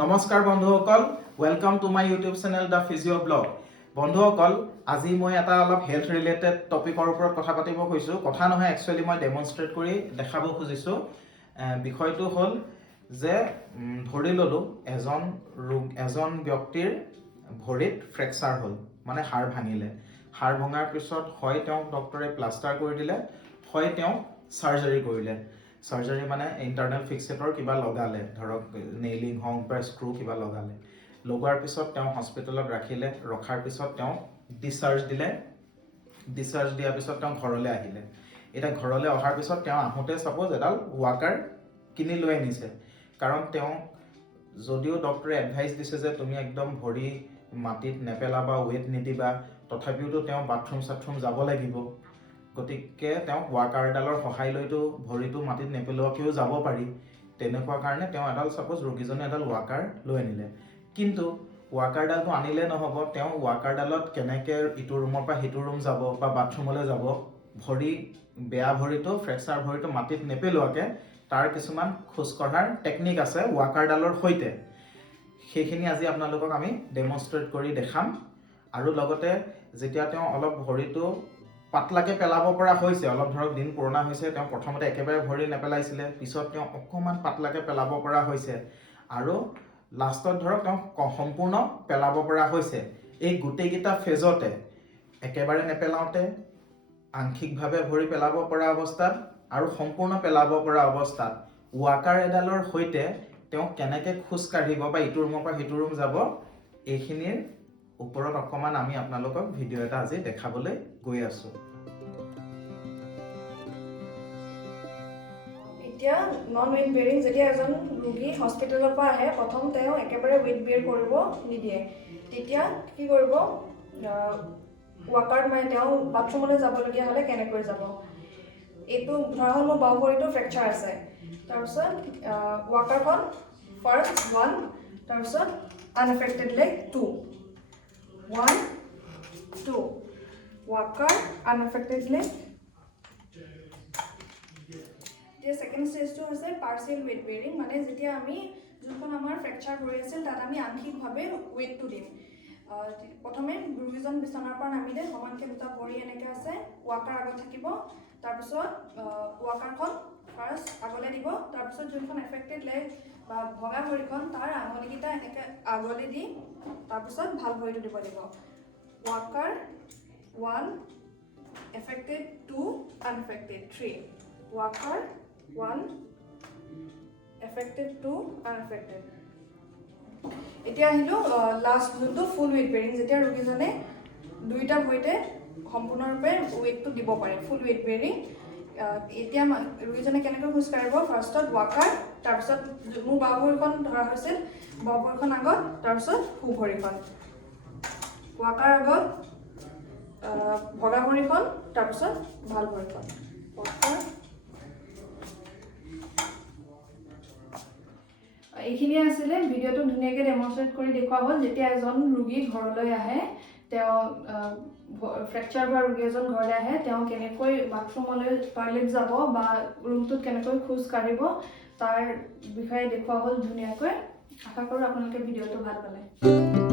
নমস্কাৰ বন্ধুসকল, welcome to my YouTube channel the physio' blog. বন্ধুসকল, আজি মই এটা অলপ হেল্থ ৰিলেটেড টপিকৰ ওপৰত কথা পাতিব খুজিছোঁ। কথা নহয়, একচুৱেলি মই ডেমনষ্ট্ৰেট কৰি দেখাব খুজিছোঁ। বিষয়টো হ'ল যে ধৰি ল'লোঁ এজন ব্যক্তিৰ ভৰিত ফ্ৰেকচাৰ হ'ল, মানে হাড় ভাঙিলে। হাড় ভঙাৰ পিছত হয় তেওঁক ডক্টৰে প্লাষ্টাৰ কৰি দিলে, হয় তেওঁক চাৰ্জাৰী কৰিলে। চাৰ্জাৰী মানে ইণ্টাৰনেল ফিক্সেটৰ কিবা লগালে, ধৰক নেইলিং হওক বা স্ক্ৰু কিবা লগালে। লগোৱাৰ পিছত তেওঁ হস্পিটেলত ৰাখিলে, ৰখাৰ পিছত তেওঁ ডিছচাৰ্জ দিলে। ডিছচাৰ্জ দিয়াৰ পিছত তেওঁ ঘৰলৈ আহিলে। এতিয়া ঘৰলৈ অহাৰ পিছত তেওঁ আহোঁতে ছাপ'জ এডাল ৱাকাৰ কিনি লৈ আনিছে, কাৰণ তেওঁ যদিও ডক্টৰে এডভাইচ দিছে যে তুমি একদম ভৰি মাটিত নেপেলাবা, ৱেট নিদিবা, তথাপিওতো তেওঁ বাথৰুম যাব লাগিব। গতিকে তেওঁক ৱাকাৰডালৰ সহায় লৈতো ভৰিটো মাটিত নেপেলোৱাকৈও যাব পাৰি। তেনেকুৱা কাৰণে তেওঁ ছাপ'জ ৰোগীজনে এডাল ৱাকাৰ লৈ আনিলে। কিন্তু ৱাকাৰডালটো আনিলে নহ'ব, তেওঁ ৱাকাৰডালত কেনেকৈ ইটো ৰুমৰ পৰা সিটো ৰুম যাব বা বাথৰুমলৈ যাব, বেয়া ভৰিটো, ফ্ৰেকচাৰ ভৰিটো মাটিত নেপেলোৱাকৈ তাৰ কিছুমান খোজকঢ়াৰ টেকনিক আছে ৱাকাৰডালৰ সৈতে। সেইখিনি আজি আপোনালোকক আমি ডেমনষ্ট্ৰেট কৰি দেখাম। আৰু লগতে যেতিয়া তেওঁ অলপ ভৰিটো পাতলাকৈ পেলাব পৰা হৈছে, অলপ ধৰক দিন পুৰণা হৈছে, তেওঁ প্ৰথমতে একেবাৰে ভৰি নেপেলাইছিলে, পিছত তেওঁ অকণমান পাতলাকৈ পেলাব পৰা হৈছে, আৰু লাষ্টত ধৰক তেওঁ সম্পূৰ্ণ পেলাব পৰা হৈছে। এই গোটেইকেইটা ফেজতে, একেবাৰে নেপেলাওঁতে, আংশিকভাৱে ভৰি পেলাব পৰা অৱস্থাত আৰু সম্পূৰ্ণ পেলাব পৰা অৱস্থাত ৱাকাৰ এডালৰ সৈতে তেওঁ কেনেকৈ খোজ কাঢ়িব বা ইটো ৰুমৰ পৰা সিটো ৰুম যাব, এইখিনিৰ ওপৰত অকণমান আমি আপোনালোকক ভিডিঅ' এটা আজি দেখাবলৈ গৈ আছোঁ। এতিয়া নন ৱেইট বেয়াৰিং যেতিয়া এজন ৰোগী হস্পিটেলৰ পৰা আহে, প্ৰথম তেওঁ একেবাৰে ৱেইট বেয়াৰ কৰিব নিদিয়ে। তেতিয়া কি কৰিব, ৱাকাৰত মানে তেওঁ বাথৰুমলৈ যাবলগীয়া হ'লে কেনেকৈ যাব। এইটো ধৰা হ'ল মোৰ বাওঁ ভৰিটো ফ্ৰেকচাৰ আছে, তাৰপিছত ৱাকাৰখন ফাৰ্ষ্ট 1, তাৰপিছত unaffected leg 2, 1 2, walker unaffected leg. এতিয়া ছেকেণ্ড ষ্টেজটো হৈছে পাৰ্চিয়েল ৱেইট বেয়াৰিং, মানে যেতিয়া আমি যোনখন আমাৰ ফ্ৰেকচাৰ হৈ আছিল তাত আমি আংশিকভাৱে ৱেইটটো দিম। প্ৰথমে ৰোগীজন বিচনাৰ পৰা নামিলে, সমানকৈ দুটা ভৰি এনেকৈ আছে, ৱাকাৰ আগত থাকিব, তাৰপিছত ৱাকাৰখন ফাৰ্ষ্ট আগলৈ দিব, তাৰপিছত যোনখন এফেক্টেড লেগ বা ভগা ভৰিখন তাৰ আঙুলিকেইটা এনেকৈ আগলৈ দি তাৰপিছত ভাল ভৰিটো দিব লাগিব। Walker 1, affected 2, unaffected 3, walker 1, affected 2, unaffected. এতিয়া আহিলোঁ লাষ্ট যোনটো ফুল ৱেইট বেয়াৰিং, যেতিয়া ৰোগীজনে দুইটা ভৰিতে সম্পূৰ্ণৰূপে ৱেইটটো দিব পাৰে, ফুল ৱেইট বেয়াৰিং। এতিয়া ৰোগীজনে কেনেকৈ খোজ কাঢ়িব, ফাৰ্ষ্টত ৱাকাৰ, তাৰপিছত মোৰ বাওঁ ভৰিখন ধৰা হৈছিল, বাওঁ ভৰিখন আগত, তাৰপিছত সোঁ ভৰিখন, ৱাকাৰ আগত, ভগা ভৰিখন, তাৰপিছত ভাল ভৰিখন, ৱাকাৰ। এইখিনিয়ে আছিলে ভিডিঅ'টো ধুনীয়াকৈ ডেমনষ্ট্ৰেট কৰি দেখুওৱা হ'ল। যেতিয়া এজন ৰোগী ঘৰলৈ আহে, তেওঁ ফ্ৰেকচাৰ হোৱা ৰোগী এজন ঘৰলৈ আহে, তেওঁ কেনেকৈ বাথৰুমলৈ টয়লেট যাব বা ৰুমটোত কেনেকৈ খোজ কাঢ়িব তাৰ বিষয়ে দেখুওৱা হ'ল ধুনীয়াকৈ। আশা কৰোঁ আপোনালোকে ভিডিঅ'টো ভাল পালে।